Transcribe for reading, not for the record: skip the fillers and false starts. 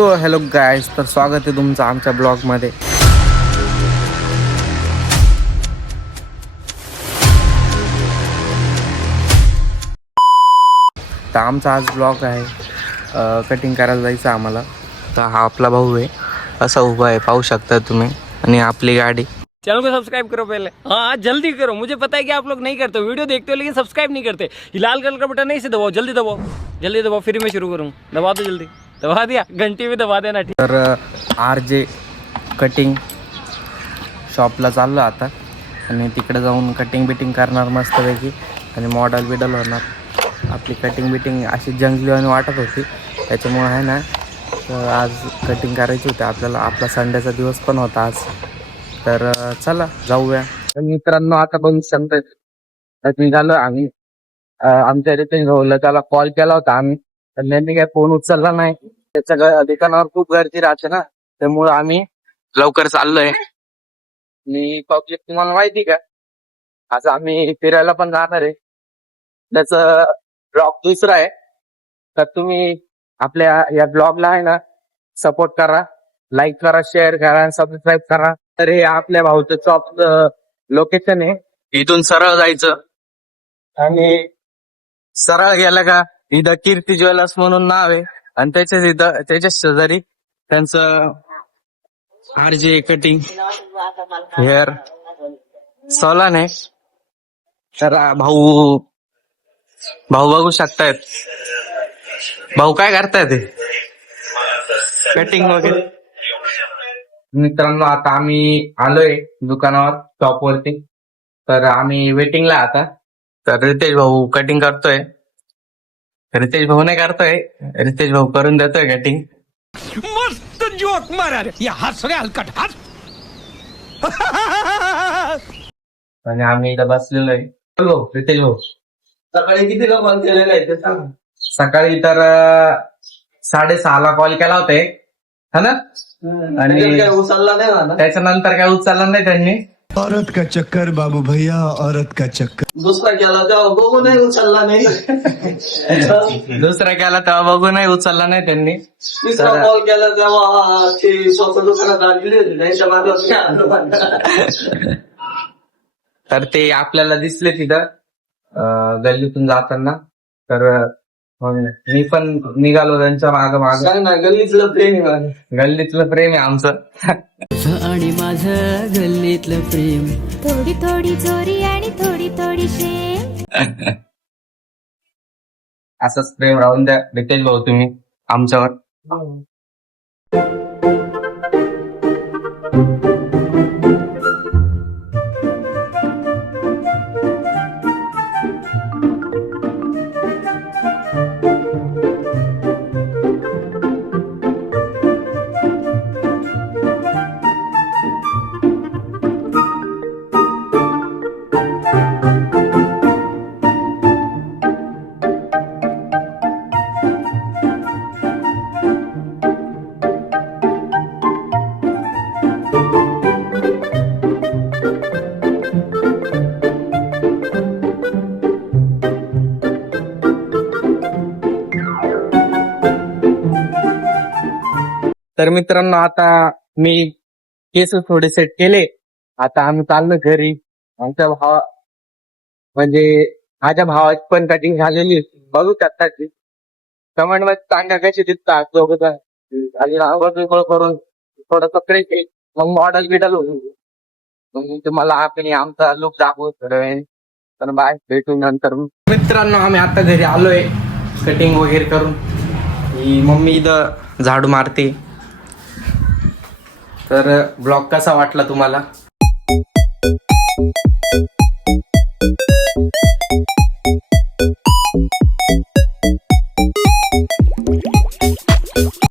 So hello guys, तर स्वागत आहे तुमचं आमच्या ब्लॉगमध्ये. तर आमचा आज ब्लॉग आहे, कटिंग करायला जायचं आम्हाला. तर हा आपला भाऊ आहे, असा उभा आहे, पाहू शकता तुम्ही. आणि आपली गाडी. चैनल को सब्सक्राइब करो पहले, हाँ जल्दी करो. मुझे पता है कि आप लोग नहीं करते हो, वीडियो देखते हो लेकिन सब्सक्राइब नहीं करते. ये लाल कलर का बटन नहीं से दबाओ, जल्दी दबाओ, जल्दी दबाओ, फिर मैं शुरू करूँ. दबा दो जल्दी, दबा दिया, घंटी भी दबा देना. ठीक. तर RJ कटिंग शॉपला चाललो आता, आणि तिकडे जाऊन कटिंग बिटिंग करणार मस्तपैकी, आणि मॉडल बिडल होणार. आपली कटिंग बिटिंग अशी जंगली आणि वाटत होती, त्याच्यामुळे आहे ना, तर आज कटिंग करायची होती आपल्याला. आपला संडेचा दिवस पण होता आज. तर चला जाऊया. मित्रांनो, आता बघू शकता निघालो आम्ही. आमच्या रितेश भाऊला त्याला कॉल केला होता आम्ही, तर त्यांनी काय फोन उचलला नाही. त्याच्या दुकानावर खूप गर्दी राहते ना, त्यामुळे आम्ही लवकर चाललोय. आणि पब्लिक तुम्हाला माहिती का, आज आम्ही फिरायला पण जाणार आहे. त्याचं ब्लॉग दुसरा आहे, तर तुम्ही आपल्या या ब्लॉगला आहे ना सपोर्ट करा, लाईक करा, शेअर करा, सबस्क्राईब करा. तर हे आपल्या भाऊचं शॉप लोकेशन आहे. इथून सरळ जायचं, आणि सरळ गेलं का इथं कीर्ती ज्वेलर्स म्हणून नाव आहे, आणि त्याच्या शेजारी त्यांचं RJ कटिंग हेअर सॉलन आहे. तर भाऊ बघू शकतायत. भाऊ काय करतायत, कटिंग वगैरे. मित्रांनो, आता आम्ही आलोय दुकानावर, शॉपवरती. तर आम्ही वेटिंगला आता. तर रितेश भाऊ कटिंग करतोय. रितेश भाऊ नाही करतोय, रितेश भाऊ करून देतोय कटिंग. मस्त जोक मारा रे, या हस रे हलकट हस. आणि आम्ही इथं बसलेलो आहे. रितेश भाऊ, सकाळी किती कॉल केलेला आहे ते सांग. सकाळी तर 6:30ला कॉल केला होता, है ना, आणि उचलला नाही. त्याच्यानंतर काय उचलला नाही त्यांनी. औरत का चक्कर बाबू भैया, औरत का चक्कर. दुसरा केला तेव्हा बघू नाही उचलला नाही. दुसरा केला तेव्हा बघू नाही उचलला नाही त्यांनी. तिसरा कॉल केला तेव्हा ते स्वतः दुसऱ्यात आलेली होती, त्यांच्या मागे. तर ते आपल्याला दिसले तिथं गल्लीतून जाताना. तर मी पण निघालो त्यांच्या माग सांग ना, गल्लीतलं प्रेम आहे. गल्लीतलं प्रेम आहे आमचं. आणि माझं गल्लीतलं प्रेम, थोडी थोडी चोरी आणि थोडी थोडी शेम. असंच प्रेम राहून द्या रितेश भाऊ तुम्ही आमच्यावर. तर मित्रांनो, आता मी केस थोडे सेट केले. आता आम्ही चाललो घरी. आमच्या म्हणजे माझ्या भावाची पण कटिंग झालेली, बघू शकता की कमेंट मध्ये चांगल्या कशी दिसतात दोघं. आणि आंघोळ करून थोडस फ्रेश आहे, मग मॉडल बिडल होऊन मग तुम्हाला आपण आमचा लुक दाखवू थोड्या वेळ. तर बाय, भेटू नंतर. मित्रांनो, आम्ही आता घरी आलोय कटिंग वगैरे करून. ही मम्मी इथं झाडू मारते. तर ब्लॉग कसा वाटला तुम्हाला?